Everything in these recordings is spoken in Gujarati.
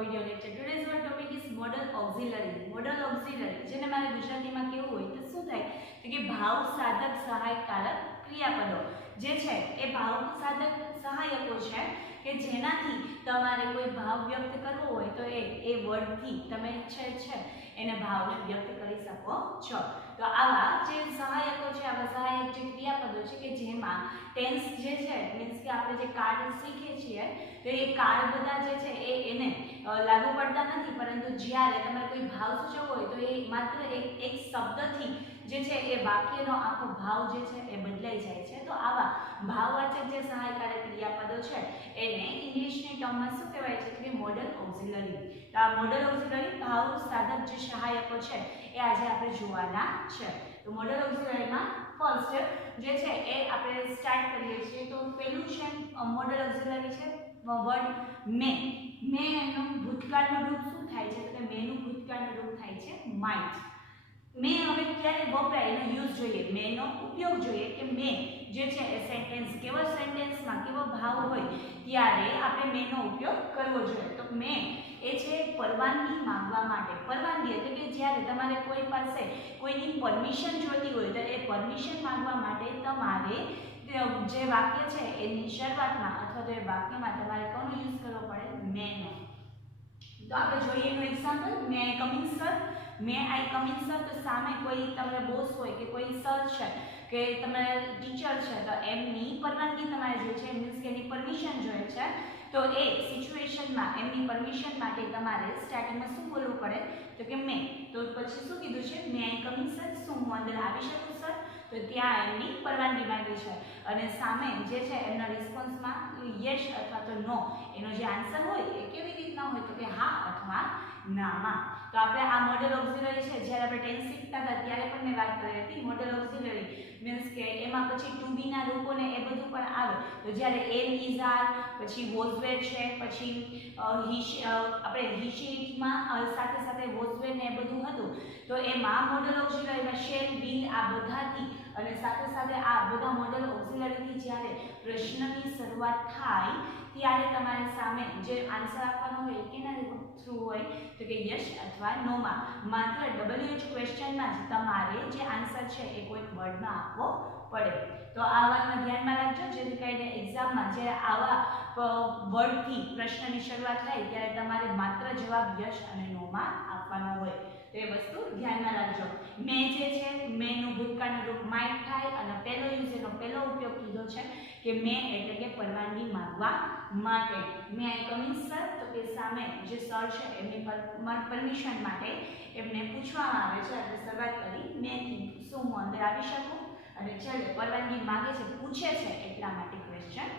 video lecture. Today's our topic is modal auxiliary. Modal auxiliary જેને મારે ગુજરાતીમાં કેવું હોય તો શું થાય તો કે ભાવ સાધક સહાયક કારક ક્રિયાપદો જે છે એ ભાવ સાધક સહાયકો છે કે જેનાથી તમારે કોઈ ભાવ વ્યક્ત કરવો હોય તો એ વર્ડથી તમે છે એને ભાવને વ્યક્ત કરી શકો છો. તો આવા જે સહાયકો છે, આવા સહાયક જે ક્રિયાપદો છે કે જેમાં ટેન્સ જે છે મીન્સ કે આપણે જે કાર્ડ શીખીએ છીએ તો એ કાર્ડ બધા જે છે એને લાગુ પડતા નથી, પરંતુ જ્યારે તમારે કોઈ ભાવ સૂચવવો હોય તો એ માત્ર એક શબ્દથી જે છે એ વાક્યનો આખો ભાવ જે છે એ બદલાઈ જાય છે. તો આવા ભાવવાચક જે સહાયકારક ક્રિયાપદો છે એને ઇંગ્લિશની ટર્મમાં શું કહેવાય છે કે મોડલ ઓક્સિલરી. તો આ મોડલ ઓક્સિલરી ભાવ સાધક જે સહાયકો છે એ આજે આપણે જોવાના છે. તો મોડલ ઓક્સિલરીમાં ફર્સ્ટ જે છે એ આપણે સ્ટાર્ટ કરીએ છીએ. તો પહેલું છે મોડલ ઓક્સિલરી છે વર્ડ મે. મે એનું ભૂતકાળનું રૂપ શું થાય છે તો કે મેનું ભૂતકાળનું રૂપ થાય છે માઇટ. મે હવે ક્યારે વપરાય એનો યુઝ જોઈએ, મેનો ઉપયોગ જોઈએ કે મે જે છે એ સેન્ટેન્સ કેવા સેન્ટેન્સમાં કેવો ભાવ હોય ત્યારે આપણે મેનો ઉપયોગ કરવો જોઈએ. તો મે એ છે પરવાનગી માંગવા માટે. પરવાનગી એટલે કે જ્યારે તમારે કોઈ પાસે કોઈની પરમિશન જોઈતી હોય તો એ પરમિશન માંગવા માટે તમારે જે વાક્ય છે એની શરૂઆતમાં અથવા તો એ વાક્યમાં તમારે કોનો યુઝ કરવો પડે, મેનો. તો આપણે જોઈએ એનું example, may I come in sir. May I come in sir. તો સામે કોઈ તમારા બોસ હોય કે કોઈ સર છે કે તમારા ટીચર છે તો એમની પરવાનગી તમારે જોઈએ છે, મીન્સ કે એની પરમિશન જોઈએ છે. તો એ સિચ્યુએશનમાં એમની પરમિશન માટે તમારે સ્ટાર્ટિંગમાં શું બોલવું પડે તો કે મે. તો પછી શું કીધું છે, મે આઈ કમ ઇન સર, શું હું અંદર આવી શકું સર? તો ત્યાં એમની પરવાનગી માંગી છે અને સામે જે છે એમના રિસ્પોન્સમાં યસ અથવા તો નો એનો જે આન્સર હોય એ કેવી રીતના હોય તો કે હા અથવા નામાં. તો આપણે આ મોડલ ઓક્સિલરી છે જ્યારે આપણે ટેન્સ શીખતા હતા ત્યારે પણ મેં વાત કરી હતી. મોડલ ઓક્સિલરી મીન્સ કે એમાં પછી ટુ બી ના રૂપોને એ બધું પણ આવે. તો જ્યારે એમ ઇઝ આર, પછી વોઝ વેર છે, પછી આપણે હિશીમાં સાથે સાથે વોઝ વેર ને એ બધું હતું. તો એમાં મોડલ ઓક્સિલરીમાં શેલ, વિલ આ બધાથી અને સાથે સાથે આ બધા મોડલ ઓક્સિલરીથી જ્યારે પ્રશ્નની શરૂઆત થાય ત્યારે તમારે સામે જે આન્સર આપવાનો હોય કેના થ્રુ હોય તો કે યસ અથવા નોમાં. માત્ર WH ક્વેશ્ચનમાં જ તમારે જે આન્સર છે એ કોઈક વર્ડમાં આપવો પડે. તો આ વાતને ધ્યાનમાં રાખજો જેથી કરીને એક્ઝામમાં જ્યારે આવા વર્ડથી પ્રશ્નની શરૂઆત થાય ત્યારે તમારે માત્ર જવાબ યસ અને નોમાં આપવાનો હોય. તો એ વસ્તુ ધ્યાનમાં રાખજો. મે જે છે મેનું ભૂતકાળનું રૂપ માઇટ થાય અને પહેલો યુઝ એનો પહેલો ઉપયોગ કીધો છે કે મે એટલે કે પરવાનગી માંગવા માટે. મે આઈ કમ ઇન સર. તો કે સામે જે સર છે એમની પરમિશન માટે એમને પૂછવામાં આવે છે એટલે શરૂઆત કરી મેથી, શું હું અંદર આવી શકું? અને છેલ્લે પરવાનગી માંગે છે, પૂછે છે એટલા માટે ક્વેશ્ચન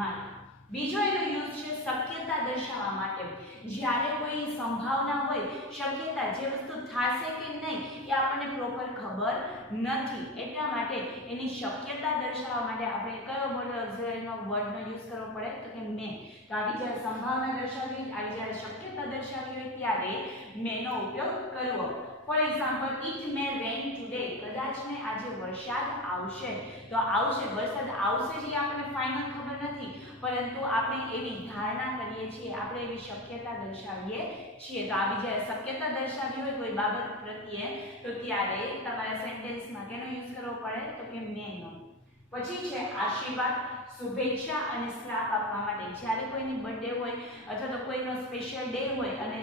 માર્ક. બીજો એનો યુઝ છે શક્યતા દર્શાવવા માટે. જ્યારે કોઈ સંભાવના હોય, શક્યતા જે વસ્તુ થશે કે નહીં એ આપણને પ્રોપર ખબર નથી એટલા માટે એની શક્યતા દર્શાવવા માટે આપણે કયો મોડલ ઓક્સિલરીનો વર્ડનો યુઝ કરવો પડે તો કે મે. તો આવી જ્યારે સંભાવના દર્શાવવી, આવી જ્યારે શક્યતા દર્શાવવી હોય ત્યારે મેનો ઉપયોગ કરવો. For example, it may rain today. કદાચ ને આજે વરસાદ આવશે. તો આવશે, વરસાદ આવશે જે આપણને ફાઇનલ ખબર નથી, પરંતુ આપણે એવી ધારણા કરીએ છીએ, આપણે એવી શક્યતા દર્શાવીએ છીએ. તો આવી જ્યારે શક્યતા દર્શાવી હોય કોઈ બાબત પ્રત્યે તો ત્યારે તમારે સેન્ટેન્સમાં કેનો યુઝ કરવો પડે તો કે મેનો. પછી છે આશીર્વાદ, શુભેચ્છા અને શ્રાપ આપવા માટે. જ્યારે કોઈની બર્થડે હોય અથવા તો કોઈનો સ્પેશિયલ ડે હોય અને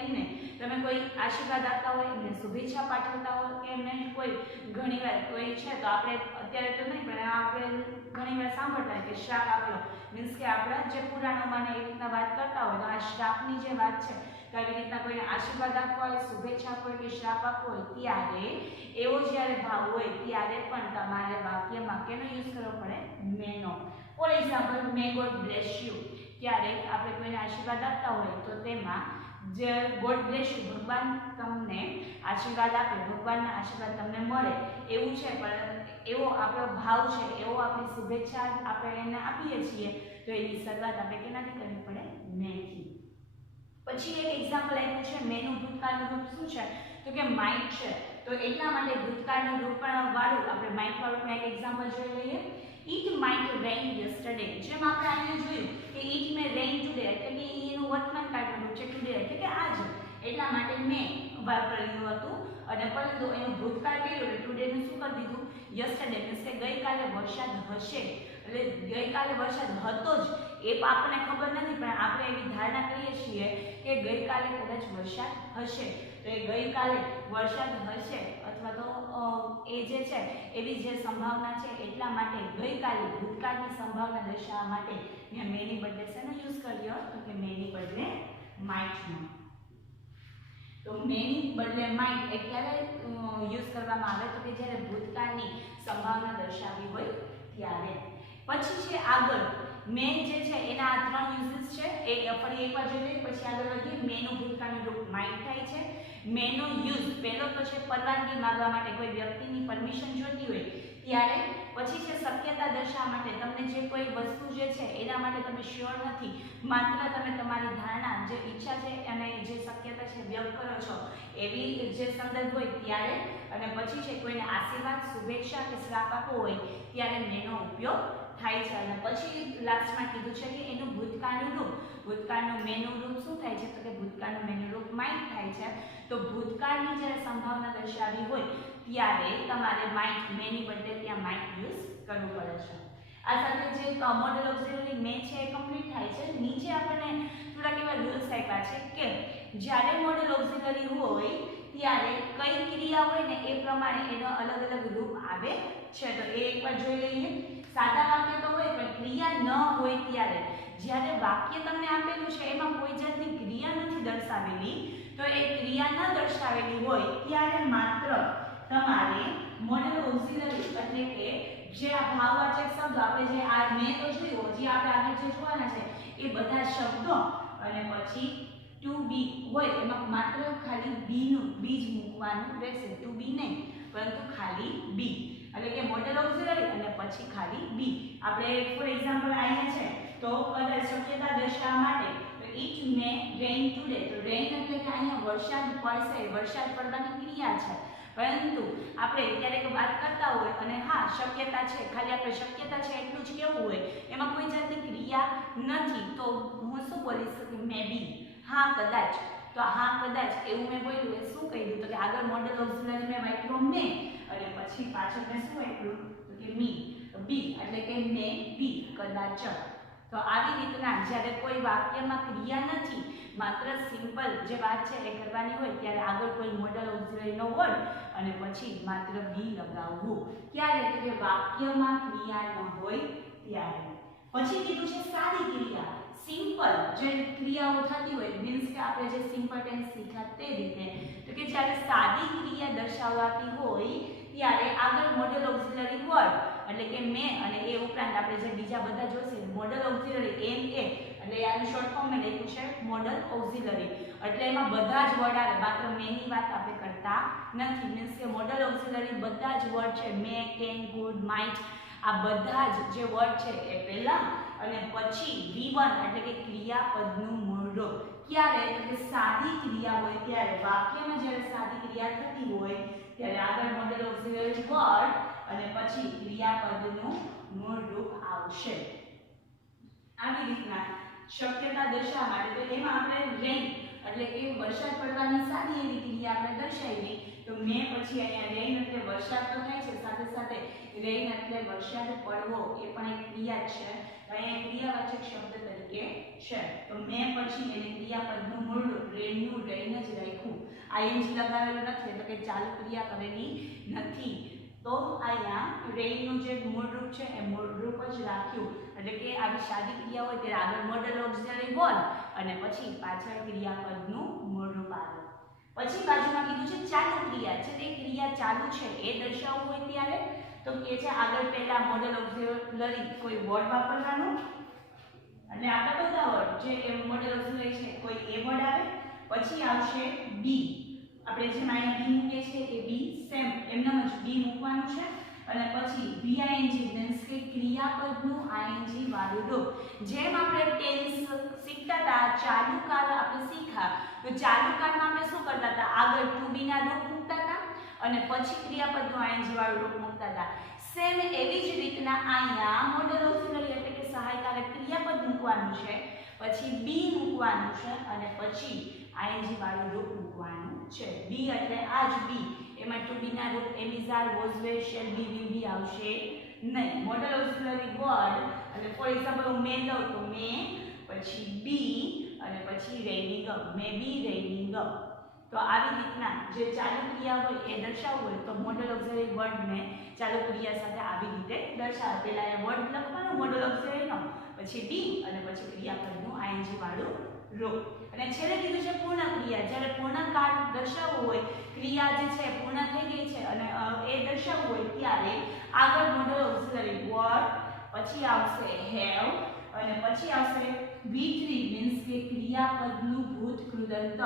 એમને તમે કોઈ આશીર્વાદ આપતા હોય, એમને શુભેચ્છા પાઠવતા હોય કે એમને કોઈ ઘણીવાર કોઈ છે તો આપણે અત્યારે તો નહીં પણ આપણે ઘણીવાર સાંભળતા હોય કે શ્રાપ આપ્યો, મીન્સ કે આપણા જે પુરાણોમાં એ રીતના વાત કરતા હોય તો આ શ્રાપની જે વાત છે તો આવી રીતના કોઈને આશીર્વાદ આપવા હોય, શુભેચ્છા આપવા હોય કે શ્રાપ આપવો હોય ત્યારે એવો જ્યારે ભાવ હોય ત્યારે પણ તમારે વાક્યમાં કેનો યુઝ કરવો પડે, મેનો. For example, may God bless you. ક્યારેક આપણે કોઈને આશીર્વાદ આપતા હોય તો તેમાં જે ગોડ બ્લેસ યુ, ભગવાન તમને આશીર્વાદ આપે, ભગવાનના આશીર્વાદ તમને મળે એવું છે, પણ એવો આપણો ભાવ છે, એવો આપણી શુભેચ્છા આપણે એને આપીએ છીએ તો એની શરૂઆત આપણે કેનાથી કરવી પડે, મેથી. પછી એક એક્ઝામ્પલ આપ્યું છે મેનું ભૂતકાળનું રૂપ શું છે તો કે માઇટ છે. તો એટલા માટે ભૂતકાળનું રૂપ વાળું આપણે માઇટ વાળું એક એક્ઝામ્પલ જોઈ લઈએ. It might rain yesterday. જેમ આપણે અહીંયા જોયું કે it may rain today એટલે કે એનું વર્તમાન ભૂતકાળનું રૂપ છે ટુડે એટલે કે આજે, એટલા માટે મેં વાપર્યું હતું અને પરંતુ એનું ભૂતકાળ કર્યું એટલે ટુડેનું શું કરી દીધું યસ્ટરડે મીન્સ કે ગઈકાલે વરસાદ હશે એટલે ગઈકાલે વરસાદ હતો જ એ આપણને ખબર નથી પણ આપણે એવી ધારણા કરીએ છીએ કે ગઈકાલે કદાચ વરસાદ હશે તો એ ગઈકાલે વરસાદ હશે અથવા તો એ જે છે એવી જે સંભાવના છે એટલા માટે ગઈકાલે ભૂતકાળની સંભાવના દર્શાવવા માટે મેં મેની બદલે શેનો યુઝ કર્યો તો કે મેની બદલે માઇટનો તો મેની બદલે માઇટ એ ક્યારે યુઝ કરવામાં આવે તો કે જ્યારે ભૂતકાળની સંભાવના દર્શાવવી હોય ત્યારે પછી છે આગળ મેન જે છે એના આ ત્રણ યુઝિસ છે એ ફરી એકવાર જોઈ લઈએ પછી આગળ વધીએ મેનું ભૂતકાળનું રૂપ માઇટ થાય છે મેનો યુઝ પહેલો તો છે પરવાનગી માંગવા માટે કોઈ વ્યક્તિની પરમિશન જોઈતી હોય ત્યારે પછી છે શક્યતા દર્શાવવા માટે તમને જે કોઈ વસ્તુ જે છે એના માટે તમે શ્યોર નથી માત્ર તમે તમારી ધારણા જે ઈચ્છા છે અને જે શક્યતા છે વ્યક્ત કરો છો એવી જે સંદર્ભ હોય ત્યારે અને પછી છે કોઈને આશીર્વાદ શુભેચ્છા કે શ્રાપ આપવો હોય ત્યારે મેનો ઉપયોગ થાય છે અને પછી લાસ્ટમાં કીધું છે કે એનું ભૂતકાળનું મેનું રૂપ શું થાય છે તો કે ભૂતકાળનું મેનું રૂપ માઇટ થાય છે તો ભૂતકાળની જ્યારે સંભાવના દર્શાવી હોય ત્યારે તમારે માઇટ મેની બદલે ત્યાં માઇટ યુઝ કરવું પડે છે આ સાથે જે મોડલ ઓક્સિલરી મે છે એ કમ્પ્લીટ થાય છે નીચે આપણને થોડાક એવા રૂલ્સ આપ્યા છે કે જ્યારે મોડલ ઓક્સિલરી હોય ત્યારે કઈ ક્રિયા હોય ને એ પ્રમાણે એનો અલગ અલગ રૂપ આવે છે તો એ એકવાર જોઈ લઈએ સાદા વાક્ય તો હોય પણ ક્રિયા ન હોય ત્યારે જ્યારે વાક્ય તમને આપેલું છે એમાં કોઈ જાતની ક્રિયા નથી દર્શાવેલી તો એ ક્રિયા ન દર્શાવેલી હોય ત્યારે માત્ર તમારે મોડલ ઓક્સિલરી એટલે કે જે આ ભાવવાચક શબ્દ આપણે જે આ મેં તો જોયું જે આપણે આગળ જે જોવાના છે એ બધા શબ્દો અને પછી ટુ બી હોય એમાં માત્ર ખાલી બી નું બીજ મૂકવાનું રહેશે ટુ બી નહીં પરંતુ ખાલી બી એટલે કે મોડલ ઓક્સિલરી અને પછી ખાલી બી આપણે ફોર એક્ઝામ્પલ અહીંયા છે તો કદાચ શક્યતા દર્શાવવા માટે તો ઇટ મે રેઇન ટુડે તો રેઇન એટલે કે અહીંયા વરસાદ પડશે વરસાદ પડવાની ક્રિયા છે પરંતુ આપણે ક્યારેક વાત કરતા હોય અને હા શક્યતા છે ખાલી આપણે શક્યતા છે એટલું જ કેવું હોય એમાં કોઈ જાતની ક્રિયા નથી તો હું શું બોલીશ કે મે બી હા કદાચ તો હા કદાચ એવું મેં બોલ્યું એ શું કહી દીધું તો કે આગળ મોડલ ઓક્સિલરી મેં વાપર્યું મે અને પછી પાછળ મેં શું વાપર્યું તો કે મી બી એટલે કે મે બી કદાચ તો આવી રીતના જ્યારે કોઈ વાક્યમાં ક્રિયા નથી માત્ર સિમ્પલ જે વાત છે એ કરવાની હોય ત્યારે આગળ કોઈ મોડલ ઓક્સિલરીનો વર્ડ અને પછી માત્ર બી લગાવવું ક્યારે તો કે વાક્યમાં ક્રિયા ન હોય ત્યારે પછી કીધું છે સાદી ક્રિયા સિમ્પલ જે ક્રિયાઓ થતી હોય મીન્સ કે આપણે જે સિમ્પલ ટેન્સ શીખ્યા તે રીતે તો કે જ્યારે સાદી ક્રિયા દર્શાવવાતી હોય ત્યારે આગળ મોડલ ઓક્સિલરી વર્ડ એટલે કે મે અને એ ઉપરાંત આપણે જે બીજા બધા જોશે મોડલ ઓક્સિલરી એમ એ એટલે આનું શોર્ટ ફોર્મ મેં લખ્યું છે મોડલ ઓક્સિલરી એટલે એમાં બધા જ વર્ડ આવે માત્ર મેની વાત આપણે કરતા નથી મીન્સ કે મોડલ ઓક્સિલરી બધા જ વર્ડ છે મે કેન ગુડ માઇટ આ બધા જ જે વર્ડ છે એ પહેલા અને પછી V1 એટલે કે ક્રિયાપદનું મૂળ રૂપ ક્યારે તો કે સાદી ક્રિયા હોય ત્યારે વાક્યમાં જ્યારે સાદી ક્રિયા થતી હોય ત્યારે આગળ મોડલ ઓક્સિલરી વર્ડ અને પછી ક્રિયાપદનું મૂળ રૂપ આવશે આવી રીતના શક્યતા દર્શાવવા માટે તો એમાં આપણે રેઇન એટલે કે વરસાદ પડવાની સાદી એવી ક્રિયા આપણે દર્શાવી તો મે પછી અહીંયા રેઇન એટલે વરસાદ તો થાય છે સાથે સાથે રેઇન એટલે વરસાદ પડવો એ પણ એક ક્રિયા છે તો અહીંયા ક્રિયાવાચક શબ્દ તરીકે છે તો મે પછી એને ક્રિયાપદનું મૂળ રૂપ રેઇનનું રેઇન જ રાખ્યું આઈએનજી લગાવેલું નથી એટલે કે ચાલુ ક્રિયા કરેલી નથી તો અહીંયા રેઇનનું જે મૂળ રૂપ છે એ મૂળ રૂપ જ રાખ્યું એટલે કે આવી સાદી ક્રિયા હોય ત્યારે આગળ મોડલ ઓક્સિલરી વર્ડ અને પછી પાછળ ક્રિયાપદનું મૂળ રૂપ આવે પછી બાજુમાં કીધું છે ચાલુ ક્રિયા છે તે ક્રિયા ચાલુ છે એ દર્શાવવું હોય ત્યારે તો કે છે આગળ પહેલા મોડલ ઓક્સિલરી કોઈ વર્ડ વાપરવાનું એટલે આપણે બધા વર્ડ જે મોડલ ઓક્સિલરી છે કોઈ એ વર્ડ આવે પછી આવશે બી આપણે જેમ અહીંયા બી મૂકીએ છીએ એ બી સેમ એમનામ જ બી મૂકવાનું છે અને પછી VING મીન્સ કે ક્રિયાપદનું ING વાળું રૂપ જેમ આપણે ટેન્સ શીખતા હતા ચાલુ કાળ આપણે શીખા તો ચાલુ કાળમાં આપણે શું કરતા હતા આગળ ટુ બી ના રૂપ મૂકતા હતા અને પછી ક્રિયાપદનું ING વાળું રૂપ મૂકતા હતા સેમ એવી જ રીતના અહીંયા મોડલ ઓક્સિલરી એટલે કે સહાયકારક ક્રિયાપદ મૂકવાનું છે પછી બી મૂકવાનું છે અને પછી આઈએનજી વાળું રૂપ મૂકવાનું છે. બી એટલે આ જ બી, એમાં ટુ બી ના રૂપ am is are was were shall be will be આવશે નહીં. મોડલ ઓક્સિલરી વર્ડ એટલે ફોર એક્ઝામ્પલ હું મે લઉં તો મે, પછી બી અને પછી raining up, may be raining up. તો આવી રીતના જે ચાલુ ક્રિયા હોય એ દર્શાવવું હોય તો મોડલ ઓક્સિલરી વર્ડને ચાલુ ક્રિયા સાથે આવી રીતે દર્શાવે. પહેલા એ વર્ડ લખવાનું મોડલ ઓક્સિલરીનો, પછી ડી અને પછી ક્રિયાપદનું આઈએનજી વાળું રૂપ. અને છેલ્લે કીધું છે પૂર્ણ ક્રિયા. જ્યારે પૂર્ણ કાળ દર્શાવવું હોય, ક્રિયા જે છે પૂર્ણ થઈ ગઈ છે અને એ દર્શાવવું હોય ત્યારે આગળ મોડલ ઓક્સિલરી વર્ડ, પછી આવશે હેવ અને પછી આવશે V3 મીન્સ કે ક્રિયાપદનું ભૂતકૃદંત.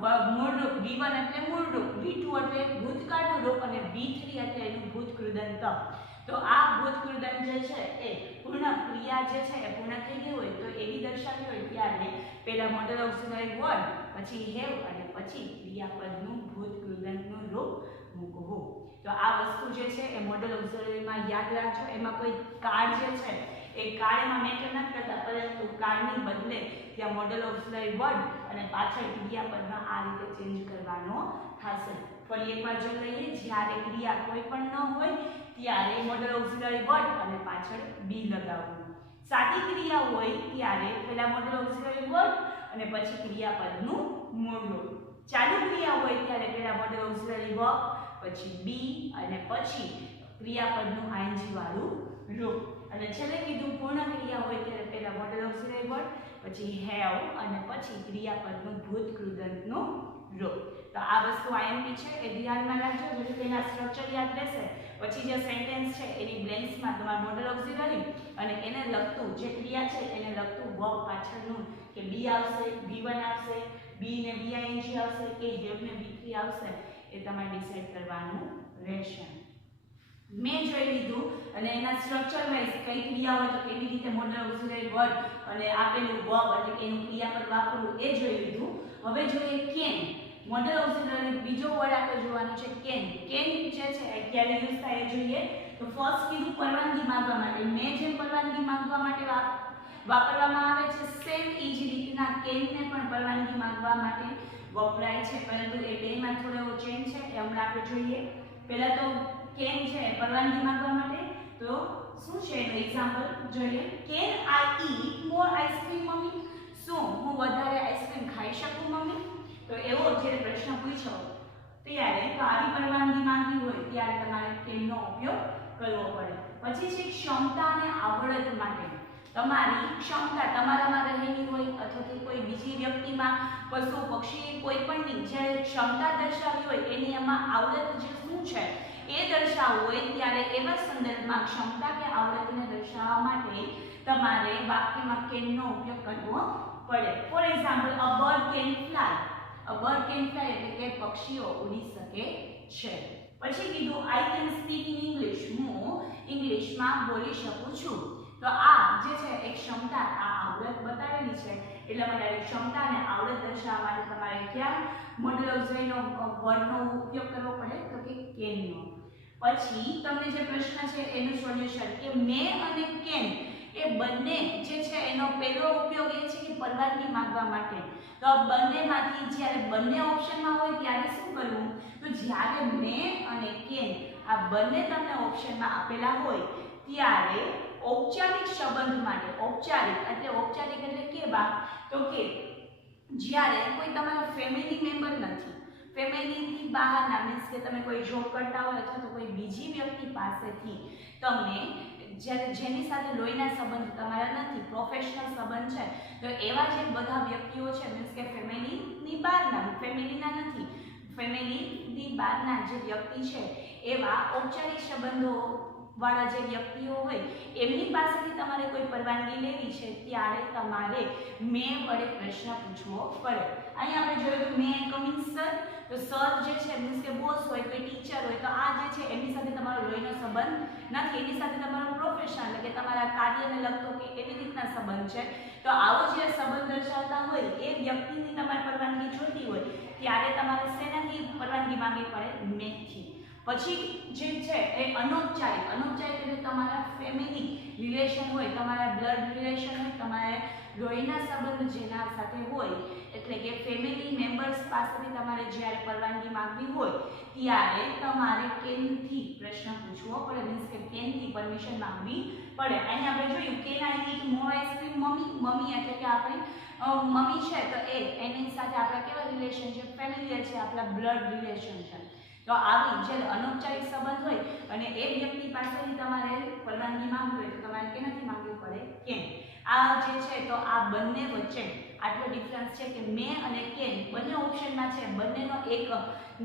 મૂળરૂપ V1 એટલે મૂળરૂપ, V2 એટલે ભૂતકાળનું રૂપ અને V3 એટલે એનું ભૂતકૃદંત. તો આ ભૂતકૃદંત જે છે એ પૂર્ણ ક્રિયા જે છે એ પૂર્ણ થઈ ગઈ હોય તો એવી દર્શાવી હોય ત્યારે પહેલા મોડલ ઓક્સિલરી વર્ડ, પછી હેવ અને પછી ક્રિયાપદનું ભૂતકૃદંતનું રૂપ મૂકવું. તો આ વસ્તુ જે છે એ મોડલ ઓક્સિલરીમાં યાદ રાખજો. એમાં કોઈ કાળ જે છે એ કાળમાં મેટર નથી કરતા, પરંતુ કાળની બદલે ત્યાં મોડલ ઓક્સિલરી વર્ડ અને પાછળ ક્રિયાપદમાં આ રીતે ચેન્જ કરવાનો થશે. ફરી એકવાર જો લઈએ, જ્યારે ક્રિયા કોઈ પણ ન હોય ત્યારે મોડલ ઓક્સિલરી વર્ડ અને પાછળ બી લગાવવું. સાદી ક્રિયા હોય ત્યારે પહેલા મોડલ ઓક્સિલરી વર્ડ અને પછી ક્રિયાપદનું મૂળરૂપ. ચાલુ ક્રિયા હોય ત્યારે પહેલા મોડલ ઓક્સિલરી વર્બ, પછી બી અને પછી ક્રિયાપદનું આઈએનજી વાળું રૂપ. અને છેલ્લે કીધું પૂર્ણ ક્રિયા હોય ત્યારે પહેલા મોડલ ઓક્સિલરી વર્ડ, પછી હેવ અને પછી ક્રિયાપદનું ભૂતકૃદંતનું રૂપ. તો આ વસ્તુ આઈએમપી છે એ ધ્યાનમાં રાખજો. જેથી તેના સ્ટ્રક્ચર યાદ રહેશે. પછી જે સેન્ટેન્સ છે એની બ્લેન્ક્સમાં તમારું મોડલ ઓક્સિલરી અને એને લગતું જે ક્રિયા છે એને લગતું વર્બ પાછળનું કે બી આવશે, V1 આવશે, બી ને બી આઈએનજી આવશે કે હેવ ને V3 આવશે એ તમારે ડિસાઈડ કરવાનું રહેશે. મેં જોઈ લીધું અને એના સ્ટ્રક્ચર વાઇઝ કઈ ક્રિયા હોય તો કેવી રીતે મોડલ ઓક્સિલરી વર્ડ અને આપેલું વર્બ એટલે કે એનું ક્રિયાપદ વાપરવું એ જોઈ લીધું. હવે જોઈએ કેન. મોડલ ઓક્સિલરી બીજો વર્ડ આપણે જોવાનું છે કેન. કેન જે છે એ ક્યારે યુઝ થાય એ જોઈએ. તો ફર્સ્ટ કીધું પરવાનગી માંગવા માટે. મેં જેમ પરવાનગી માંગવા માટે વાપરવામાં આવે છે સેમ એ જ રીતના કેનને પણ પરવાનગી માંગવા માટે વપરાય છે, પરંતુ એ બેમાં થોડો એવો ચેન્જ છે એ હમણાં આપણે જોઈએ. પહેલા તો કેન છે પરવાનગી માંગવા માટે, તો શું છે એનું એક્ઝામ્પલ જોઈએ. Can I eat more ice cream mummy? શું હું વધારે આઈસ્ક્રીમ ખાઈ શકું મમ્મી? તો એવો જે પ્રશ્ન પૂછ્યો ત્યારે તો આવી પરવાનગી માંગવી હોય ત્યારે તમારે કેનનો ઉપયોગ કરવો પડે. પછી છે ક્ષમતા અને આવડત માટે. તમારી ક્ષમતા તમારામાં રહેલી હોય અથવા કોઈ બીજી વ્યક્તિમાં, પશુ પક્ષી કોઈ પણની જે ક્ષમતા દર્શાવી હોય એની એમાં આવડત જે શું છે એ દર્શાવવું હોય ત્યારે એવા સંદર્ભમાં ક્ષમતા કે આવડતને દર્શાવવા માટે તમારે વાક્યમાં કેનનો ઉપયોગ કરવો પડે. For example a bird can fly. A bird can fly એટલે કે પક્ષીઓ ઉડી શકે છે. પછી કીધું I can speak in English. હું ઇંગ્લિશમાં બોલી શકું છું. તો આ જે છે એક ક્ષમતા, આ આવડત બતાવેલી છે એટલે માટે ક્ષમતા અને આવડત દર્શાવવા માટે તમારે ક્યાં મોડલ ઓક્સિલરીનો વર્ડનો ઉપયોગ કરવો પડે તો કે કેનનો. પછી તમને જે પ્રશ્ન છે એનું સોલ્યુશન કે મે અને કેન એ બંને જે છે એનો પહેલો ઉપયોગ એ છે કે પરવાનગી માંગવા માટે. તો બંનેમાંથી જ્યારે બંને ઓપ્શનમાં હોય ત્યારે શું કરવું? તો જ્યારે મે અને કેન આ બંને તમને ઓપ્શનમાં આપેલા હોય ત્યારે ઔપચારિક સંબંધ માટે, ઔપચારિક એટલે કેવા? તો કે જ્યારે કોઈ તમારા ફેમિલી મેમ્બર નથી, ફેમિલીથી બહારના મીન્સ કે તમે કોઈ જોબ કરતા હોય અથવા તો કોઈ બીજી વ્યક્તિ પાસેથી તમે જ્યારે જેની સાથે લોહીના સંબંધ તમારા નથી, પ્રોફેશનલ સંબંધ છે, તો એવા જે બધા વ્યક્તિઓ છે મીન્સ કે ફેમિલીની બહારના, ફેમિલીના નથી, ફેમિલીની બહારના જે વ્યક્તિ છે એવા ઔપચારિક સંબંધો વાળા જે વ્યક્તિઓ હોય એમની પાસેથી તમારે કોઈ પરવાનગી લેવી છે ત્યારે તમારે મે વડે પ્રશ્ન પૂછવો પડે. અહીં આપણે જોયું મે કમિંગ સર. તો સર જે છે મીન્સ કે બોસ હોય, કોઈ ટીચર હોય, તો આ જે છે એમની સાથે તમારો લોહીનો સંબંધ નથી, એની સાથે તમારો પ્રોફેશનલ એટલે કે તમારા કાર્યને લગતો કે એવી રીતના સંબંધ છે. તો આવો જે સંબંધ દર્શાવતા હોય એ વ્યક્તિની તમારે પરવાનગી જોઈતી હોય ત્યારે તમારે શેનાથી પરવાનગી માંગવી પડે? મેથી. પછી જે છે એ અનૌપચારિક એટલે તમારા ફેમિલી રિલેશન હોય, તમારા બ્લડ રિલેશન હોય, તમારા લોહીના સંબંધ જેના સાથે હોય, એટલે કે ફેમિલી મેમ્બર્સ પાસેથી તમારે જ્યારે પરવાનગી માંગવી હોય ત્યારે તમારે કેનથી પ્રશ્ન પૂછવો પડે, મીન્સ કે કેનથી પરમિશન માંગવી પડે. અહીં આપણે જોયું can I eat more ice cream mummy એટલે કે આપણી મમ્મી છે તો એની સાથે આપણા કેવા રિલેશન છે, ફેમિલિયર છે, આપણા બ્લડ રિલેશન છે. તો આવી જે અનૌપચારિક સંબંધ હોય અને એ વ્યક્તિ પાસેથી તમારે પરવાનગી માંગવી હોય તો તમારે કેનાથી માંગવી પડે? કેન. આ જે છે તો આ બંને વચ્ચે આટલો ડિફરન્સ છે કે મે અને કેન બંને ઓપ્શનમાં છે. બંનેનો એક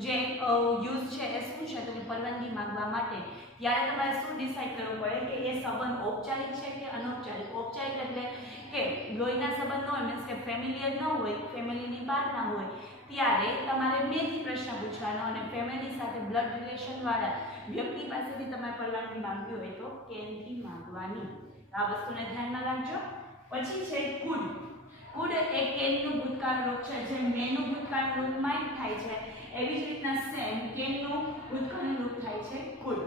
જે યુઝ છે એ શું છે તો કે પરવાનગી માંગવા માટે. ત્યારે તમારે શું ડિસાઈડ કરવું પડે કે એ સંબંધ ઔપચારિક છે કે અનૌપચારિક. ઔપચારિક એટલે કે લોહીના સંબંધ હોય, મીન્સ કે ફેમિલિયર ન હોય, ફેમિલીની બહાર ના હોય, ત્યારે તમારે મેથી પ્રશ્ન પૂછવાનો અને ફેમિલી સાથે બ્લડ રિલેશન વાળા વ્યક્તિ પાસેથી તમારે પરવાનગી માંગવી હોય તો કેનથી માંગવાની. આ વસ્તુને ધ્યાનમાં રાખજો. પછી છે કુડ. કુડ એ કેનનું ભૂતકાળ રૂપ છે. જે મેનું ભૂતકાળ રૂપ માઇટ થાય છે એવી જ રીતના સેમ કેનનું ભૂતકાળનું રૂપ થાય છે કુડ.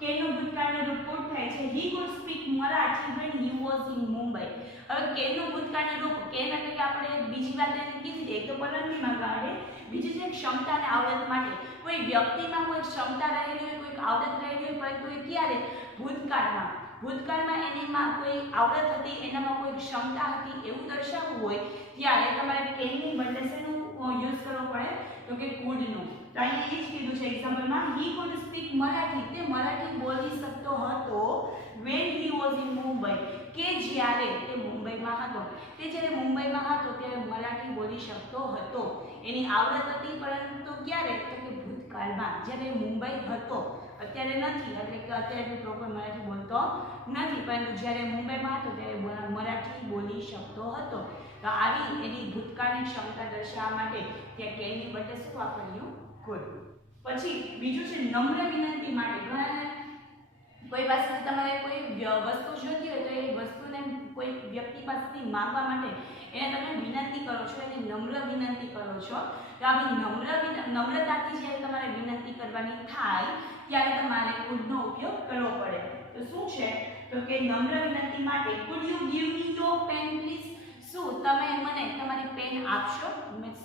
કેનનું ભૂતકાળનું રૂપ કુડ થાય છે. He could speak Marathi when he was in Mumbai. હવે કેનનું ભૂતકાળનું રૂપ, કેન એટલે કે આપણે બીજી વાત એને કીધી એક તો પરવાનગી માંગવા માટે, બીજી છે ક્ષમતા અને આવડત માટે. કોઈ વ્યક્તિમાં કોઈ ક્ષમતા રહેલી હોય, કોઈ આવડત રહેલી હોય, પરંતુ એ ક્યારે? ભૂતકાળમાં એનીમાં કોઈ આવડત હતી, એનામાં કોઈ ક્ષમતા હતી એવું દર્શાવવું હોય ત્યારે તમારે કેનની બદલે શેનું યુઝ કરવો પડે તો કે કુડનું. તો અહીં એ જ કીધું છે એક્ઝામ્પલમાં, હી કુડ સ્પીક મરાઠી. તે મરાઠી બોલી શકતો હતો when he was in Mumbai. કે જ્યારે તે મુંબઈમાં હતો. તે જ્યારે મુંબઈમાં હતો ત્યારે મરાઠી બોલી શકતો હતો. એની આવડત હતી, પરંતુ ક્યારે? તો કે ભૂતકાળમાં, જ્યારે મુંબઈ હતો. અત્યારે નથી, એટલે કે અત્યારે પ્રોપર મરાઠી બોલતો નથી, પરંતુ જ્યારે મુંબઈમાં હતો ત્યારે મરાઠી બોલી શકતો હતો. તો આવી એની ભૂતકાળની ક્ષમતા દર્શાવવા માટે ત્યાં કેનની બદલે શું વાપર્યું? કુડ. પછી બીજું છે નમ્ર વિનંતી માટે. ઘણા કોઈ પાસેથી તમારે કોઈ વસ્તુ જોઈતી હોય તો એ વસ્તુને કોઈ વ્યક્તિ પાસેથી માંગવા માટે એને તમે વિનંતી કરો છો, એને નમ્ર વિનંતી કરો છો. તો આવી નમ્રતાથી જ્યારે તમારે વિનંતી કરવાની થાય ત્યારે તમારે કુડનો ઉપયોગ કરવો પડે. તો શું છે તો કે નમ્ર વિનંતી માટે could you give me your pen please? શું તમે મને તમારી પેન આપશો?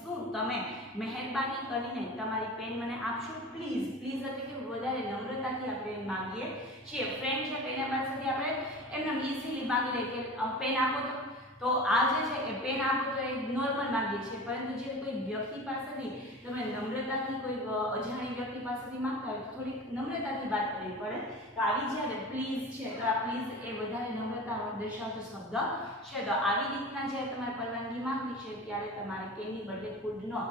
શું તમે મહેરબાની કરીને તમારી પેન મને આપશો? પ્લીઝ. પ્લીઝ એટલે કે વધારે નમ્રતાથી આપણે માંગીએ છીએ. ફ્રેન્ડ છે તેના પાસેથી આપણે એમને ઇઝીલી માંગી લઈએ કે પેન આપો તો આ જે છે એ પેન આપો તો એ નોર્મલ માંગીએ છીએ, પરંતુ જ્યારે કોઈ વ્યક્તિ પાસેથી તમે નમ્રતાથી કોઈ અજાણી વ્યક્તિ પાસેથી માંગતા હોય તો થોડીક નમ્રતાથી વાત કરવી પડે. તો આવી જ્યારે પ્લીઝ છે તો આ પ્લીઝ એ વધારે નમ્રતા દર્શાવતો શબ્દ છે. તો આવી રીતના જ્યારે તમારે પરવાનગી માંગવી છે ત્યારે તમારે કેની બદલે કુડનો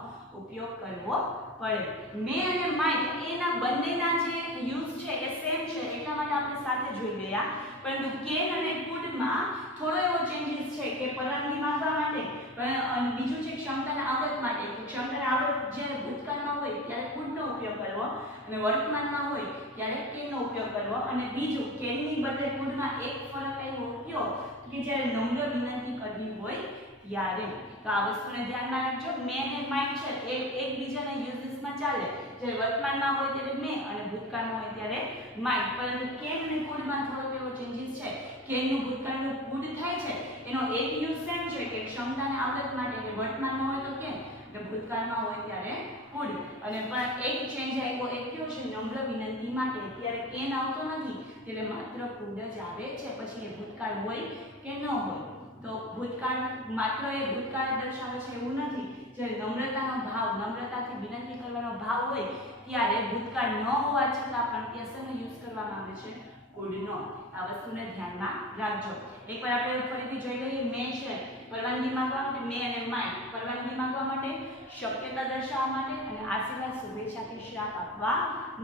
ઉપયોગ કરવો પડે. મે અને માઇટ એના બંનેના જે યુઝ છે એ સેમ છે, એટલા માટે આપણે સાથે જોઈ ગયા, પરંતુ કેન અને કુડમાં થોડો એવો ચેન્જીસ છે કે પરવાનગી માંગવા માટે અને બીજું છે ક્ષમતાના આવડત માટે. તો ક્ષમતાના આવડત જ્યારે ભૂતકાળમાં હોય ત્યારે કુડનો ઉપયોગ કરવો અને વર્તમાનમાં હોય ત્યારે કેનનો ઉપયોગ કરવો. અને બીજું કેનની બદલે કુડમાં એક ફરક એવો કયો કે જ્યારે નમ્ર વિનંતી કરવી હોય ત્યારે. તો આ વસ્તુને ધ્યાનમાં રાખજો. મે અને માઇટ છે એ એકબીજાના યુઝીસમાં ચાલે. જ્યારે વર્તમાનમાં હોય ત્યારે મે અને ભૂતકાળમાં હોય ત્યારે માઇટ, પરંતુ કેન અને કુડમાં થોડો એવો ચેન્જીસ છે. કેનનું ભૂતકાળનું કુડ થાય છે એનો એક યુઝ સેમ છે કે ક્ષમતાને આવડત માટે, કે વર્તમાનમાં હોય તો કેન અને ભૂતકાળમાં હોય ત્યારે કુડ. અને પણ એક ચેન્જ આવ્યો એ કયો છે? નમ્ર વિનંતી માટે. ત્યારે કેન આવતો નથી, ત્યારે માત્ર કુડ જ આવે છે. પછી એ ભૂતકાળ હોય કે ન હોય. તો ભૂતકાળ માત્ર એ ભૂતકાળ દર્શાવે છે એવું નથી. જ્યારે નમ્રતાનો ભાવ, નમ્રતાથી વિનંતી કરવાનો ભાવ હોય ત્યારે ભૂતકાળ ન હોવા છતાં પણ ત્યાં શેનો યુઝ કરવામાં આવે છે? કુડનો. આ વસ્તુને ધ્યાનમાં રાખજો. એકવાર આપણે ફરીથી જોઈ લઈએ. મે છે પરવાનગી માંગવા માટે, મે અને માઇટ પરવાનગી માંગવા માટે, શક્યતા દર્શાવવા માટે અને આશીર્વાદ શુભેચ્છા કે શ્રાપ આપવા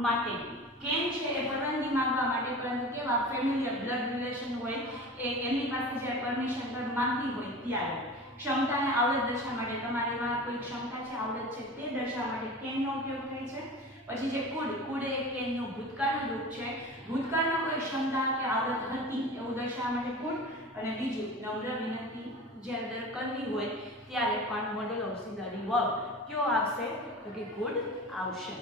માટે. કેન છે એ પરવાનગી માંગવા માટે, પરંતુ કેવા? ફેમિલિયર બ્લડ રિલેશન હોય એમની પાસે જ્યારે પરમિશન પર માંગી હોય ત્યારે. ક્ષમતાને આવડત દર્શાવવા માટે, તમારીમાં કોઈ ક્ષમતા છે, આવડત છે તે દર્શાવવા માટે કેનનો ઉપયોગ થાય છે. પછી જે કુડ એ કેનનું ભૂતકાળનું રૂપ છે. ભૂતકાળમાં કોઈ ક્ષમતા કે આવડત હતી એવું દર્શાવવા માટે કુડ. અને બીજું નમ્ર વિનંતી જ્યારે કરવી હોય ત્યારે પણ મોડલ ઓક્સિલરી વર્બ કયો આવશે તો કે કુડ આવશે.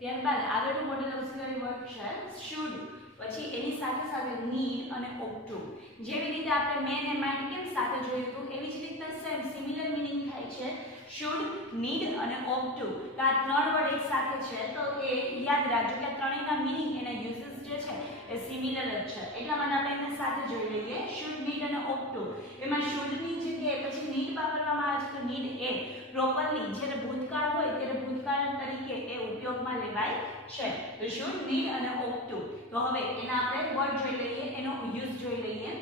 ત્યારબાદ આગળનું મોડલ ઓક્સિલરી વર્બ છે શુડ, પછી એની સાથે સાથે નીડ અને ઓપ ટુ. જેવી રીતે આપણે મેન અને માઇન્ડ કેમ સાથે જોયું હતું એવી જ રીતના સેમ સિમિલર મીનિંગ થાય છે શુડ, નીડ અને ઓપ ટુ. તો આ ત્રણ વર્ડ એક સાથે છે તો એ યાદ રાખજો કે ત્રણેયના મીનિંગ એના યુઝેસ જે છે એ સિમિલર જ છે. એટલા માટે આપણે એને સાથે જોઈ લઈએ શુડ, નીડ અને ઓપ ટુ. એમાં શુડની જગ્યાએ પછી નીડ વાપરવામાં આવે છે તો નીડ એ પ્રોપરલી જ્યારે ભૂતકાળ હોય ત્યારે ભૂતકાળ તરીકે એ ઉપયોગમાં લેવાય છે. તો શુડ, નીડ અને ઓપ ટુ. તો હવે એના આપણે વર્ડ જોઈ લઈએ, એનો યુઝ જોઈ લઈએ.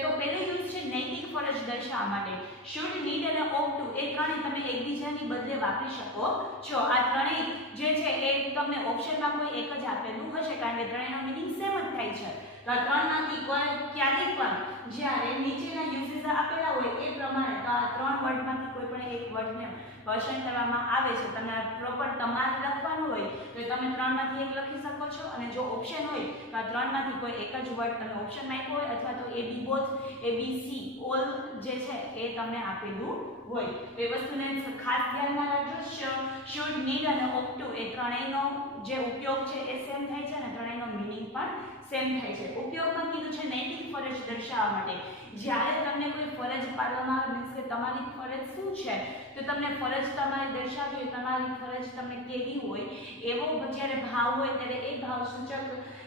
તો પહેલો યુઝ છે નૈતિક ફરજ દર્શાવવા માટે. શુડ, નીડ અને ઓપ ટુ એ ત્રણેય તમે એકબીજાની બદલે વાપરી શકો છો. આ ત્રણેય જે છે એ તમને ઓપ્શનમાં કોઈ એક જ આપેલું હશે કારણ કે ત્રણેયનો મીનિંગ સેમ જ થાય છે. તો આ ત્રણમાંથી કોઈ ક્યારેય પણ જ્યારે નીચેના યુઝીસ આપેલા હોય એ પ્રમાણે તો આ ત્રણ વર્ડમાંથી કોઈ પણ એક વર્ડને પસંદ કરવામાં આવે છે. તમને પ્રોપર તમારે લખવાનું હોય તો તમે ત્રણમાંથી એક લખી શકો છો અને જો ઓપ્શન હોય તો આ ત્રણમાંથી કોઈ એક જ વર્ડ તમે ઓપ્શનમાં આપ્યો હોય અથવા તો એ બી બોથ, એ બી સી ઓલ જે છે એ તમને આપેલું હોય. એ વસ્તુને ખાસ ધ્યાનમાં રાખજો. શુડ, નીડ અને ઓપ ટુ એ ત્રણેયનો જે ઉપયોગ છે એ સેમ થાય છે અને ત્રણેયનો મીનિંગ પણ સેમ થાય છે. ઉપયોગમાં કીધું છે નૈતિક ફરજ દર્શાવવા માટે. જ્યારે તમને કોઈ ફરજ પાડવામાં આવે મીન્સ કે તમારી ફરજ શું છે તો તમને ફરજ તમારે દર્શાવવી હોય, તમારી ફરજ તમને કેવી હોય એવો જ્યારે ભાવ હોય ત્યારે એ ભાવ સૂચક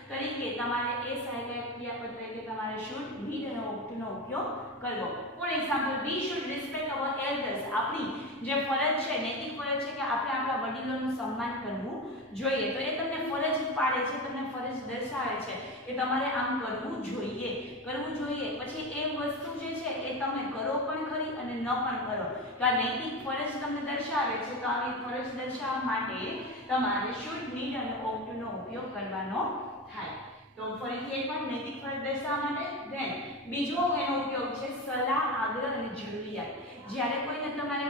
તરીકે તમારે એ સહાયક ક્રિયાપદ તરીકે તમારે શુડ, નીડ અને ઓપ ટુ નો ઉપયોગ કરવો. For example we should respect our elders. આપણી જે ફરજ છે, નૈતિક ફરજ છે કે આપણે આપણા વડીલોનું સન્માન કરવું જોઈએ. તો એ તમને ફરજ પાડે છે, તમને ફરજ દર્શાવે છે કે તમારે આમ કરવું જોઈએ. પછી એ વસ્તુ જે છે એ તમે કરો પણ ખરી અને ન પણ કરો. તો આ નૈતિક ફરજ તમને દર્શાવે છે તો આવી ફરજ દર્શાવવા માટે તમારે શુડ, નીડ અને ઓપ ટુ નો ઉપયોગ કરવાનો થાય. તો ફરીથી એકવાર નૈતિક ફરજ દર્શાવવા માટે. ધેન બીજો એનો ઉપયોગ છે સલાહ, આગ્રહ અને જરૂરિયાત. જ્યારે કોઈને તમારે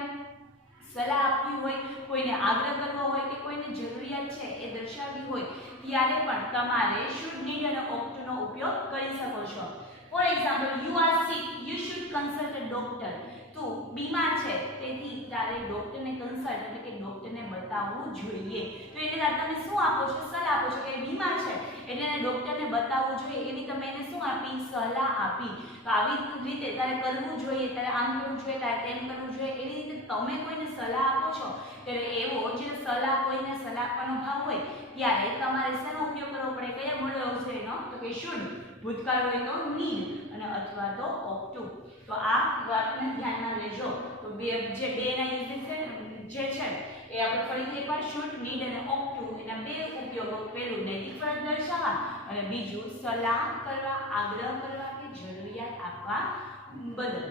સલાહ આપવી હોય, કોઈને આગ્રહ કરવો હોય કે કોઈને જરૂરિયાત છે એ દર્શાવવી હોય ત્યારે પણ તમારે શુડ, નીડ અને ઓપ ટુ નો ઉપયોગ કરી શકો છો. For example you are sick, you should consult a doctor. તું બીમાર છે તેથી તારે ડોક્ટરને કન્સલ્ટ એટલે કે ડોક્ટરને બતાવવું જોઈએ. તો એટલે તમે શું આપો છો? સલાહ આપો છો કે બીમાર છે એટલે એને ડોક્ટરને બતાવવું જોઈએ. એવી તમે એને શું આપી? સલાહ આપી. તો આવી રીતે તારે કરવું જોઈએ, તારે આમ કરવું જોઈએ, તારે તેમ કરવું જોઈએ. એવી રીતે તમે કોઈને સલાહ આપો છો ત્યારે એવો જે સલાહ કોઈને સલાહ આપવાનો ભાવ હોય ત્યારે તમારે શેનો ઉપયોગ કરવો પડે? કયા મોડલ ઓક્સિલરીનો? તો કે શુડ, ભૂતકાળ હોય તો નીડ અને અથવા તો ઓપ ટુ. તો આ વાતને ધ્યાનમાં લેજો. તો બે ના યુઝ જે છે એ આપણે ફરીથી એકવાર શુડ, નીડ અને ઓપ ટુ એના બે ઉપયોગો. પહેલું નૈતિક ફરજ દર્શાવવા અને બીજું સલાહ કરવા, આગ્રહ કરવા કે જરૂરિયાત આપવા બદલ.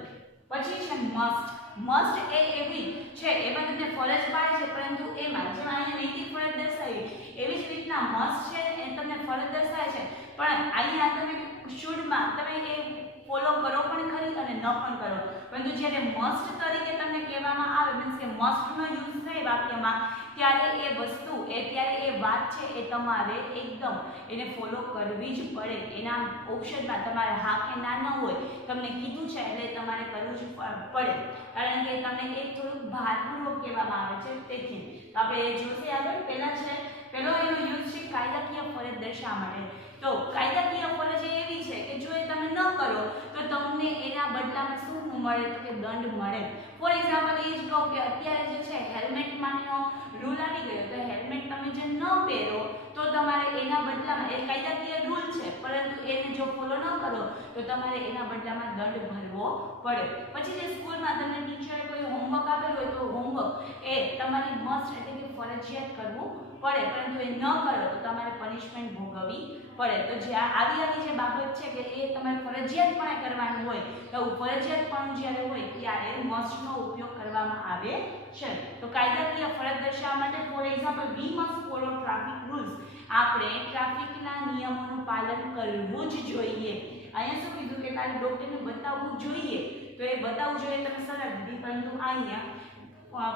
પછી છે મસ્ટ. મસ્ટ એ એવી છે એમાં તમને ફરજ પાડે છે પરંતુ એમાં જેમ અહીંયા નૈતિક ફરજ દર્શાવી એવી જ રીતના મસ્ટ છે એ તમને ફરજ દર્શાવે છે પણ અહીંયા તમે શુડમાં તમે એ ફોલો કરો પણ ખરી અને ન પણ કરો. પરંતુ જ્યારે મસ્ટ તરીકે તમને કહેવામાં આવે મીન્સ કે મસ્ટનો યુઝ થાય વાક્યમાં ત્યારે એ વસ્તુ ત્યારે એ વાત છે એ તમારે એકદમ એને ફોલો કરવી જ પડે. એના ઓપ્શનમાં તમારે હા કે ના ન હોય, તમને કીધું છે એટલે તમારે કરવું જ પડે કારણ કે તમને એક થોડુંક ભારપૂર્વક કહેવામાં આવે છે તેથી. તો આપણે એ જોશે આગળ. પહેલો એનો યુઝ છે કાયદાકીય ફરજ દર્શાવવા માટે. તો કાયદાકીય ફરજ એવી છે કે જો એ તમે ન કરો તો તમને એના બદલામાં શું મળે? તો કે દંડ મળે. ફોર એક્ઝામ્પલ એ જ કહું કે અત્યારે જે છે હેલ્મેટ માટેનો રૂલ આવી ગયો તો હેલ્મેટ તમે જે ન પહેરો તો તમારે એના બદલામાં એ કાયદાકીય રૂલ છે પરંતુ એને જો ફોલો ન કરો તો તમારે એના બદલામાં દંડ ભરવો પડે. પછી જે સ્કૂલમાં તમને ટીચરે કોઈ હોમવર્ક આપેલું હોય તો હોમવર્ક એ તમારી મસ્ટ એટલે કે ફરજિયાત કરવું પડે પરંતુ એ ન કરો તો તમારે પનિશમેન્ટ ભોગવવી પડે. તો જે આવી જે બાબત છે કે એ તમારે ફરજિયાતપણે કરવાનું હોય તો ફરજિયાતપણું જ્યારે હોય ત્યારે મસ્ટનો ઉપયોગ કરવામાં આવે છે. તો કાયદાકીય ફરજ દર્શાવવા માટે for example we must follow traffic rules. આપણે ટ્રાફિકના નિયમોનું પાલન કરવું જ જોઈએ. અહીંયા શું કીધું કે તારે ડોક્ટરને બતાવવું જોઈએ તો એ બતાવવું જોઈએ તમે સલાહ દીધી પરંતુ અહીંયા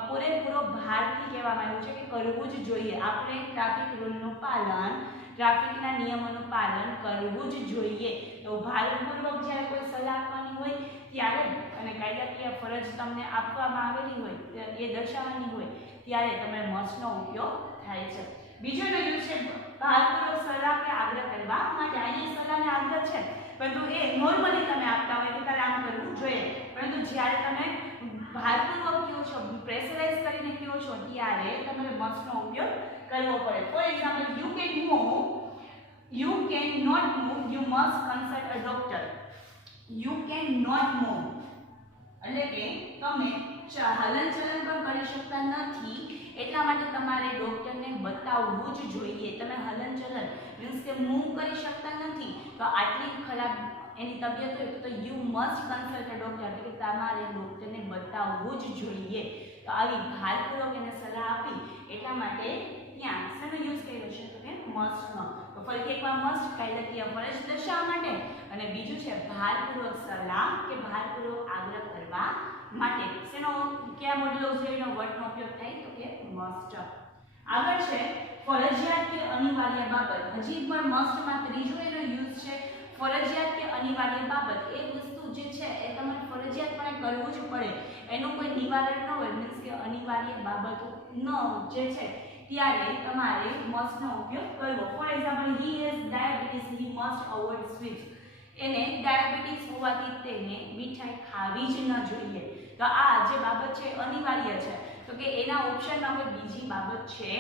પૂરેપૂરો ભારથી કહેવામાં આવ્યું છે કે કરવું જ જોઈએ. આપણે ટ્રાફિક રૂલનું પાલન, ટ્રાફિકના નિયમોનું પાલન કરવું જ જોઈએ. તો ભારપૂર્વક જ્યારે કોઈ સલાહ આપવાની હોય ત્યારે અને કાયદાકીય ફરજ તમને આપવામાં આવેલી હોય એ દર્શાવવાની હોય ત્યારે તમે મસ્ટનો ઉપયોગ થાય છે. બીજોનો યુઝ છે ભારપૂર્વક સલાહ કે આગ્રહ કરવા માટે. અહીં સલાહ ને આગ્રહ છે, પરંતુ એ નોર્મલી તમે આપતા હોય કે તારે આમ કરવું જોઈએ, પરંતુ જ્યારે તમે ભારપૂર્વક કહો છો, પ્રેશરાઇઝ કરીને કહો છો, ત્યારે તમારે મસ્ટનો ઉપયોગ કરવો પડે. For example, you cannot move, you must consult a doctor. You cannot move એટલે કે તમે હલનચલન પણ કરી શકતા નથી, એટલા માટે તમારે ડોક્ટરને બતાવવું જ જોઈએ. તમે હલનચલન મીન્સ કે મૂવ કરી શકતા નથી, તો આટલી ખરાબ એની તબિયત હોય તો you must consult a doctor, એટલે કે તમારે ડોક્ટરને બતાવવું જ જોઈએ. તો આવી ભારપૂર્વક એને સલાહ આપી, એટલા માટે ત્યાં શેનો યુઝ કર્યો છે તો કે મસ્ટનો. તો ફરીથી એકવાર મસ્ટ કાયદાકીય ફરજ દર્શાવવા માટે, અને બીજું છે ભારપૂર્વક સલાહ કે ભારપૂર્વક આગ્રહ કરવા માટે. શેનો કયા મોડલ ઓક્સિલરીનો વર્ડનો ઉપયોગ થાય તો કે મસ્ટ. આગળ છે ફરજિયાત કે અનિવાર્ય બાબત. હજી પણ મસ્ટમાં ત્રીજો એનો યુઝ છે ફરજિયાત કે અનિવાર્ય બાબત. એ વસ્તુ જે છે એ તમારે ફરજિયાતપણે કરવું જ પડે, એનું કોઈ નિવારણ ન હોય, મીન્સ કે અનિવાર્ય બાબત ન જે છે ત્યારે તમારે મસ્ટનો ઉપયોગ કરવો. For example, he has diabetes, he must avoid sweets. એને ડાયાબિટીસ હોવાથી તેને મીઠાઈ ખાવી જ ન જોઈએ. તો આ જે બાબત છે અનિવાર્ય છે, તો કે એના ઓપ્શનમાં કોઈ બીજી બાબત છે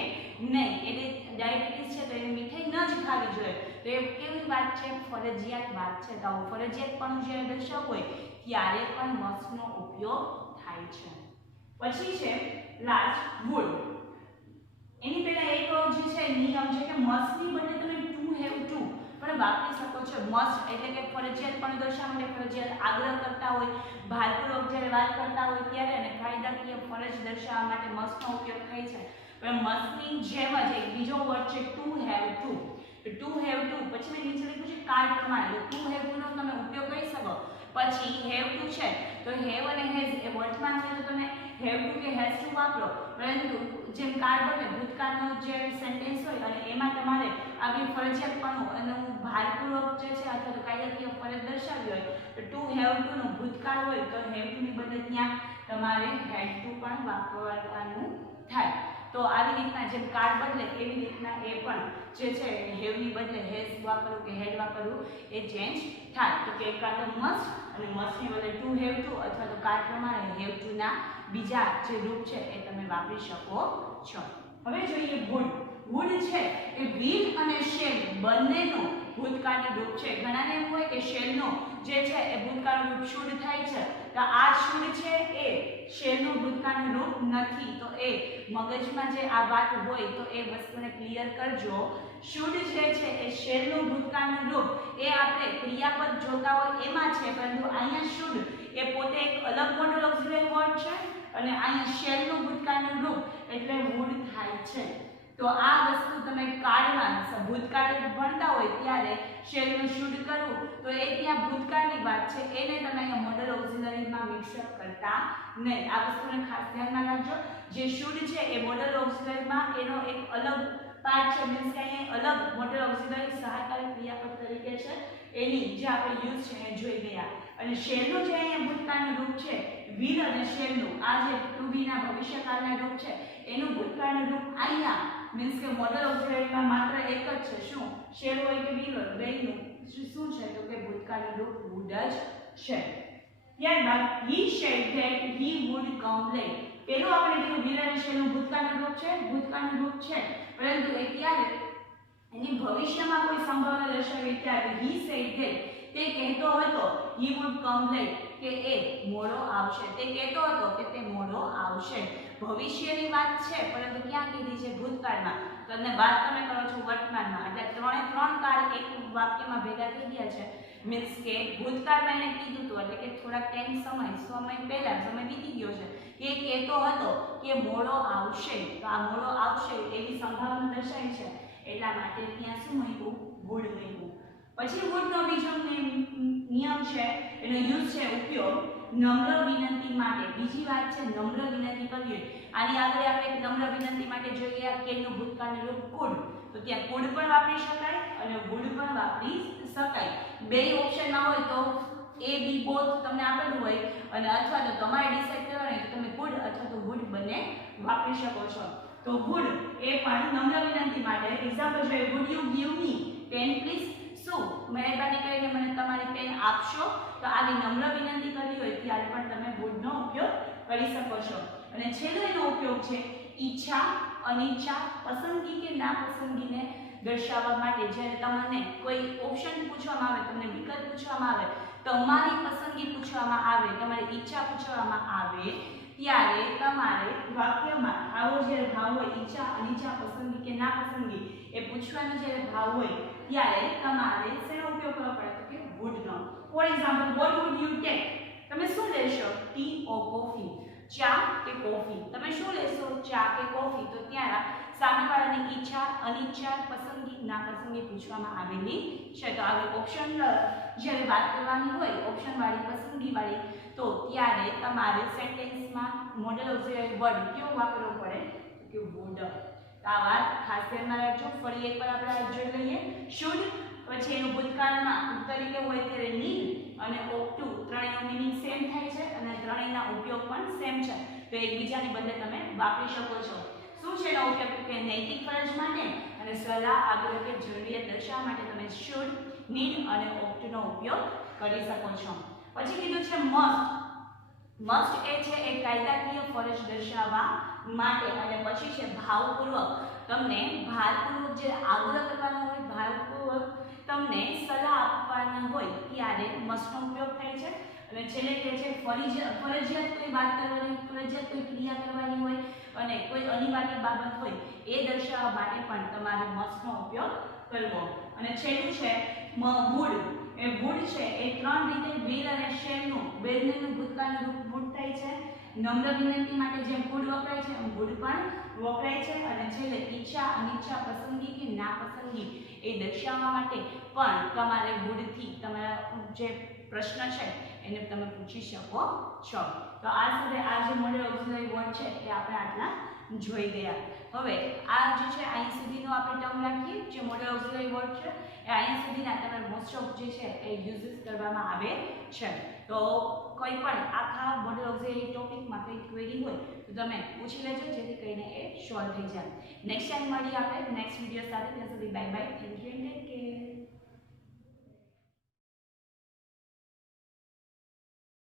નહીં. એને ડાયાબિટીસ છે તો એને મીઠાઈ ન જ ખાવી જોઈએ. તો એ કેવી વાત છે? ફરજિયાત વાત છે. તો આવું ફરજિયાતપણું જ્યારે દર્શાવવું હોય ત્યારે પણ મસ્ટનો ઉપયોગ થાય છે. પછી છે લાસ્ટ વુડ. એની પહેલા એક જે છે નિયમ છે કે મસ્ટની બદલે તમે ટુ હેવ ટુ પણ વાપરી શકો છો. મસ્ટ એટલે કે ફરજિયાતપણું દર્શાવવા માટે ફરજિયાત આગ્રહ કરતા હોય, ભારપૂર્વક જ્યારે વાત કરતા હોય ત્યારે, અને કાયદાકીય ફરજ દર્શાવવા માટે મસ્ટનો ઉપયોગ થાય છે. પણ મસ્ટની જેમ જ એક બીજો વર્ડ છે to have to. To have to પછી મેં નીચે લખ્યું છે કાર્ડ પ્રમાણે. ટુ હેવ ટુ નો તમે ઉપયોગ કરી શકો. પછી હેવ ટુ છે તો હેવ અને હેઝ એ વર્તમાન છે તો તમે હેવ ટુ કે હેઝ ટુ વાપરો, પરંતુ જેમ કાર્ડ બને ભૂતકાળનો જે સેન્ટેન્સ હોય અને એમાં તમારે આવી ફરજિયાતપણું અને ભારપૂર્વક જે છે અથવા તો કાયદાકીય ફરજ દર્શાવી હોય તો ટુ હેવ ટુ નો ભૂતકાળ હોય તો હેવ ટુ ની બદલે ત્યાં તમારે હેડ ટુ પણ વાપરવાનું થાય. તો આવી રીતના જેમ કાર્ડ બદલે એવી રીતના એ પણ જે છે હેવની બદલે હેઝ વાપરવું કે હેડ વાપરવું એ ચેન્જ થાય. તો કે કાં તો મસ્ટ અને મસ્ટની બદલે ટુ હેવ ટુ અથવા તો કાર્ડ પ્રમાણે હેવ ટુ ના બીજા જે રૂપ છે એ તમે વાપરી શકો છો. હવે જોઈએ વુડ. વુડ છે એ વિલ અને શેલ બંનેનો ભૂતકાળનું રૂપ છે. ઘણાને એવું હોય કે શેલનો જે છે એ ભૂતકાળનું રૂપ શુડ થાય છે, તો આ શુડ છે એ શેલનું ભૂતકાળનું રૂપ નથી. તો એ મગજમાં જે આ વાત હોય તો એ વસ્તુને ક્લિયર કરજો. શુડ જે છે એ શેલનું ભૂતકાળનું રૂપ એ આપણે ક્રિયાપદ જોતા હોય એમાં છે, પરંતુ અહીંયા શુડ એ પોતે એક અલગ મોડલ ઓક્સિલરી વર્ડ છે અને અહીંયા શેલનું ભૂતકાળનું રૂપ એટલે વુડ થાય છે. તો આ વસ્તુ તમે કાર્ડમાં ભૂતકાળ ભણતા હોય ત્યારે શેલનું શુડ કરવું તો એ ત્યાં ભૂતકાળની વાત છે, એને તમે અહીંયા મોડલ ઓક્સિલરીમાં મિક્સઅપ કરતા નહીં. આ વસ્તુને ખાસ ધ્યાનમાં રાખજો. જે શુડ છે એ મોડલ ઓક્સિલરીમાં એનો એક અલગ પાર્ટ છે, મીન્સ કે અહીંયા અલગ મોડલ ઓક્સિલરી સહાયકારી ક્રિયાપદ તરીકે છે, એની જે આપણે યુઝ છે એ જોઈ ગયા. અને શેલનું જે અહીંયા ભૂતકાળનું રૂપ છે વિલ અને શેલનું, આ જે ટુ બી ના ભવિષ્યકાળના રૂપ છે એનું ભૂતકાળનું રૂપ અહીંયા મીન્સ કે મોડલ ઓક્સિલરીમાં માત્ર એક જ છે. શું? શેલ હોય કે વિલ હોય, બેયનું શું છે તો કે ભૂતકાળનું રૂપ વુડ જ છે. ત્યારબાદ he said that he would come late. પેલું આપણે કીધું વિલ અને શેલનું ભૂતકાળનું રૂપ છે, ભૂતકાળનું રૂપ છે, પરંતુ એ ક્યારે એની ભવિષ્યમાં કોઈ સંભાવના દર્શાવી ત્યારે he said that તે કહેતો હતો he would come late કે એ મોડો આવશે. તે કહેતો હતો કે તે મોડો આવશે. ભવિષ્યની વાત છે પરંતુ ક્યાં કીધી છે? ભૂતકાળમાં. તો અને વાત તમે કરો છો વર્તમાનમાં, એટલે ત્રણે ત્રણ કાળ એક વાક્યમાં ભેગા થઈ ગયા છે. મીન્સ કે ભૂતકાળમાં એને કીધું હતું એટલે કે થોડાક ટાઈમ સમય પહેલા સમય વીતી ગયો છે એ કહેતો હતો કે મોડો આવશે. તો આ મોડો આવશે એવી સંભાવના દર્શાવી છે, એટલા માટે ત્યાં શું મૂક્યું? વુડ મૂક્યું. પછી વુડનો બીજો નિયમ છે, એનો યુઝ છે ઉપયોગ નમ્ર વિનંતી માટે. બીજી વાત છે નમ્ર વિનંતી કરવી. આની આગળ આપણે નમ્ર વિનંતી માટે જોઈએ કેનું ભૂતકાળનું રૂપ કુડ, તો ત્યાં કુડ પણ વાપરી શકાય અને વુડ પણ વાપરી શકાય. બે ઓપ્શનમાં હોય તો એ બી બોથ તમને આપેલું હોય અને અથવા તો તમારે ડિસાઈડ કરવાનું હોય તો તમે કુડ અથવા તો વુડ બંને વાપરી શકો છો. તો વુડ એ પણ નમ્ર વિનંતી માટે એક્ઝામ્પલ જોઈએ would you give me pen please શું મહેરબાની કરીને મને તમારી પેન આપશો તો આવી નમ્ર વિનંતી કરવી હોય ત્યારે પણ તમે વુડ નો ઉપયોગ કરી શકો છો અને છેલ્લો એનો ઉપયોગ છે ઈચ્છા અનિચ્છા પસંદગી કે નાપસંદગીને દર્શાવવા માટે જ્યારે તમને કોઈ ઓપ્શન પૂછવામાં આવે તમને વિકલ્પ પૂછવામાં આવે તમારી પસંદગી પૂછવામાં આવે તમારી ઈચ્છા પૂછવામાં આવે ત્યારે તમારે વાક્યમાં આવો જ્યારે ભાવ હોય ઈચ્છા અનિચ્છા પસંદગી કે નાપસંદગી એ પૂછવાનો જ્યારે ભાવ હોય ત્યારે તમારે શેનો ઉપયોગ કરવો પડે તો કે would no for example what would you take તમે શું લેશો ટી ઓર કોફી ચા કે કોફી તમે શું લેશો ચા કે કોફી તો ત્યાં સામેવાળાની ઈચ્છા અનિચ્છા પસંદગી નાપસંદગી પૂછવામાં આવેલી છે તો આવી ઓપ્શન જ્યારે વાત કરવાની હોય ઓપ્શન વાળી પસંદગી વાળી તો ત્યારે તમારે સેન્ટેન્સમાં મોડલ ઓક્ઝિલરી વર્ડ કયો વાપરવો પડે કે વુડ આ વાત ખાસ ધ્યાનમાં રાખજો ફરી એકવાર આપણે જોઈ લઈએ શુડ પછી એનું ભૂતકાળમાં તરીકે હોય ત્યારે નીડ અને ઓપ ટુ ત્રણેયનો મીનિંગ સેમ થાય છે અને ત્રણેયના ઉપયોગ પણ સેમ છે તો એકબીજાની બદલે તમે વાપરી શકો છો શું છે એનો ઉપયોગ કે નૈતિક ફરજ માટે અને સલાહ આગ્રહ કે જરૂરિયાત દર્શાવવા માટે તમે શુડ નીડ અને ઓપ ટુ નો ઉપયોગ કરી શકો છો પછી કીધું છે મસ્ટ એ છે એ કાયદાકીય ફરજ દર્શાવવા માટે અને પછી છે ભાવપૂર્વક તમને ભારપૂર્વક જે આગ્રહ કરવાનો હોય ભારપૂર્વક તમને સલાહ આપવાના હોય ત્યારે મસ્ટનો ઉપયોગ થાય છે અને છેલ્લે કહે છે ફરજિયાત કોઈ વાત કરવાની ફરજિયાત કોઈ ક્રિયા કરવાની હોય અને કોઈ અનિવાર્ય બાબત હોય એ દર્શાવવા માટે પણ તમારે મસ્ટનો ઉપયોગ કરવો અને છેલ્લું છે વુડ એ વુડ છે એ ત્રણ રીતે વિલ અને શેલનું બેઝનું ભૂતકાળનું રૂપ વુડ થાય છે નમ્ર વિનંતી માટે જેમ વુડ વપરાય છે એમ વુડ પણ વપરાય છે અને છેલ્લે ઈચ્છા અનિચ્છા પસંદગી કે નાપસંદગી એ દર્શાવવા માટે પણ તમારે વુડથી તમારા જે પ્રશ્ન છે એને તમે પૂછી શકો છો તો આ સાથે આ જે મોડલ ઓક્ઝિલરી વર્ડ છે એ આપણે આટલા જોઈ ગયા હવે આ જે છે અહીં સુધીનો આપણે ટર્મ રાખીએ જે મોડલ ઓક્ઝિલરી વર્ડ છે એ અહીં સુધીના તમારે મોસ્ટ ઓફ જે છે એ યુઝિસ કરવામાં આવે છે તો કોઈ પણ આખા મોડલ ઓક્ઝિલરી ટોપિકમાં કંઈ ક્વેરી હોય તો તમે પૂછી લેજો જેથી કરીને એ સોલ્વ થઈ જાય નેક્સ્ટ ટાઈમ મળીએ આપણે નેક્સ્ટ વિડીયો સાથે ત્યાં સુધી bye bye thank you and take care